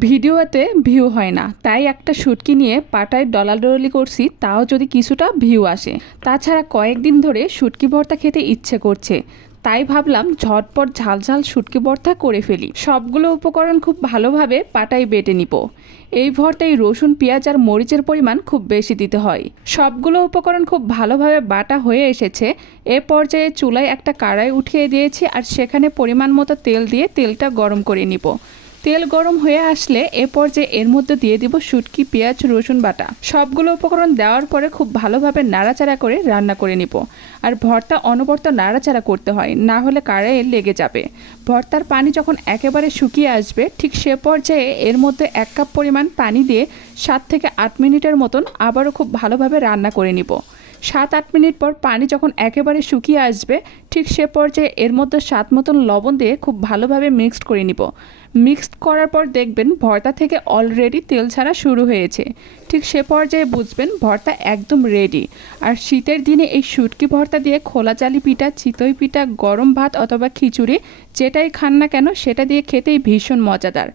ভিডিওতে ভিউ হয় না, তাই একটা শুটকি নিয়ে পাটায় ডলাডলি করছি, তাও যদি কিছুটা ভিউ আসে। তাছাড়া কয়েকদিন ধরে শুটকি ভর্তা খেতে ইচ্ছে করছে, তাই ভাবলাম ঝটপট ঝালঝাল শুটকি ভর্তা করে ফেলি। সবগুলো উপকরণ খুব ভালোভাবে পাটায় বেটে নিব। এই ভর্তায় রসুন, পেঁয়াজ আর মরিচের পরিমাণ খুব বেশি দিতে হয়। সবগুলো উপকরণ খুব ভালোভাবে বাটা হয়ে এসেছে। এ পর্যায়ে চুলায় একটা কড়াই উঠিয়ে দিয়েছি আর সেখানে পরিমাণ মতো তেল দিয়ে তেলটা গরম করে নিব। তেল গরম হয়ে আসলে এ পর্যায়ে এর মধ্যে দিয়ে দিব শুটকি, পেঁয়াজ, রসুন বাটা। সবগুলো উপকরণ দেওয়ার পরে খুব ভালোভাবে নাড়াচাড়া করে রান্না করে নিব। আর ভর্তা অনবরত নাড়াচাড়া করতে হয়, না হলে কড়াইয়ে লেগে যাবে। ভর্তার পানি যখন একেবারে শুকিয়ে আসবে, ঠিক সে পর্যায়ে এর মধ্যে 1 কাপ পরিমাণ পানি দিয়ে 7 থেকে 8 মিনিটের মতন আবারও খুব ভালোভাবে রান্না করে নিব। 7-8 মিনিট পর পানি যখন একেবারে শুকিয়ে আসবে, ঠিক সে পর্যায়ে এর মধ্যে স্বাদ মতন লবণ দিয়ে খুব ভালোভাবে মিক্সড করে নিব। মিক্সড করার পর দেখবেন ভর্তা থেকে অলরেডি তেল ছাড়া শুরু হয়েছে। ঠিক সে পর্যায়ে বুঝবেন ভর্তা একদম রেডি। আর শীতের দিনে এই শুটকি ভর্তা দিয়ে খোলা চালি পিঠা, চিতই পিঠা, গরম ভাত অথবা খিচুড়ি যেটাই খান না কেন সেটা দিয়ে খেতেই ভীষণ মজাদার।